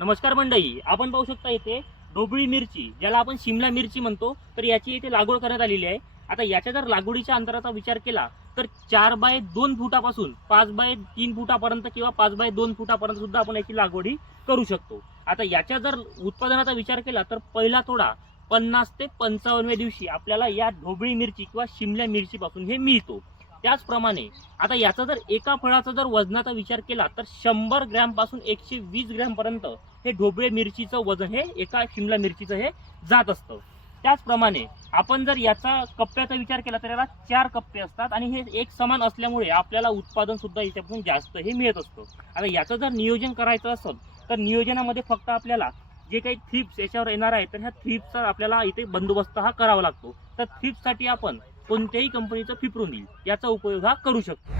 नमस्कार मंडळी आपण पाहू शकता इथे ढोबळी मिरची ज्याला आपण शिमला मिरची म्हणतो तर याची इथे लागवड करण्यात आलेली आहे. आता याच्या जर लागवडीच्या अंतराचा विचार केला तर चार बाय दोन फुटापासून पाच बाय तीन फुटापर्यंत किंवा पाच बाय दोन फुटापर्यंत सुद्धा आपण याची लागवडी करू शकतो. आता याच्या जर उत्पादनाचा विचार केला तर पहिला थोडा पन्नास ते पंचावन्नव्या दिवशी आपल्याला या ढोबळी मिरची किंवा शिमल्या मिरचीपासून हे मिळतो. त्याचप्रमाणे आता याचा जर एका फळाचा जर वजनाचा विचार केला तर शंभर ग्रॅमपासून एकशे वीस ग्रॅमपर्यंत हे ढोबळे मिरचीचं वजन हे एका शिमला मिरचीचं हे जात असतं. त्याचप्रमाणे आपण जर याचा कप्प्याचा विचार केला तर याला चार कप्पे असतात आणि हे एक समान असल्यामुळे आपल्याला उत्पादन सुद्धा याच्यापासून जास्त हे मिळत असतं. आता याचं जर नियोजन करायचं असेल तर नियोजनामध्ये फक्त आपल्याला जे काही थ्रिप्स याच्यावर येणार आहे तर ह्या थ्रिप्सचा आपल्याला इथे बंदोबस्त हा करावा लागतो. तर थ्रिप्ससाठी आपण कोणत्याही कंपनीचं फिपरून येईल याचा उपयोग हा करू शकतो.